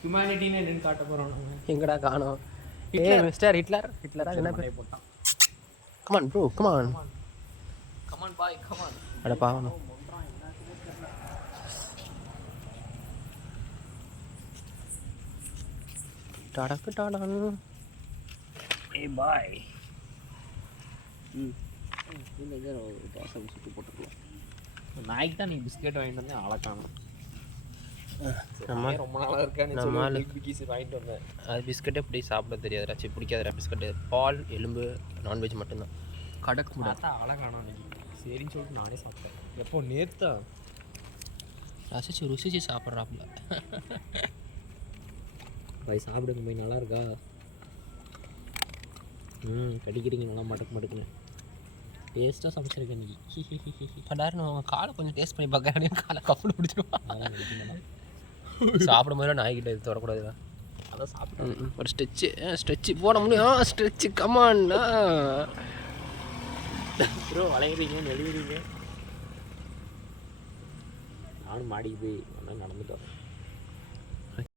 ஹியூமனிட்டின்னு என்னன்னு காட்ட போகிறோம் நம்ம. எங்கடா காணோம்? மிஸ்டர் ஹிட்லரா என்ன பேர் போட்டான். Come on bro come on. கமான் பாய் கமான். அட பாவம். டடக்கு டாடான். ஏய் பாய். இந்த தோசை சுற்றி போட்டுருக்கலாம். நாய்க்கு தான் நீ பிஸ்கெட் வாங்கிட்டு வந்தேன் அழகாணும். ரொம்ப நாளாக இருக்கான்னு பிக்கிஸ் வாங்கிட்டு வந்தேன். அது பிஸ்கெட்டே இப்படி சாப்பிட தெரியாதுடா. சரி பிடிக்காதுடா பிஸ்கெட்டு. பால் எலும்பு நான்வெஜ் மட்டும்தான். கடக்கு பார்த்தா அழகானோ அன்றைக்கி. சரின்னு சொல்லிட்டு நானே சாப்பிட்டேன். எப்போ நேர்த்தா ருசிச்சு சாப்பிட்றாப்புல. பாய் சாப்பிடுங்க போய் நல்லா இருக்கா? கடிக்கிறீங்க நல்லா மடக்குன்னு டேஸ்ட்டாக சமைச்சிருக்கேன் இன்னைக்கு. படாருன்னு அவன் காலை கொஞ்சம் டேஸ்ட் பண்ணி பார்க்குறானே காலை கப்புன்னு பிடிச்சிருவான். சாப்பிடும் போது நாய்கிட்ட இது தொடக்கூடாதுடா. அதான் சாப்பிட்டேன். ஒரு ஸ்ட்ரெச்சு போட முடியும். ஸ்ட்ரெச்சு கமான்னா ப்ரோ வளையிறீங்க எழுதுறீங்க. நானும் மாடிக்கு போய் நடந்துட்டோம்.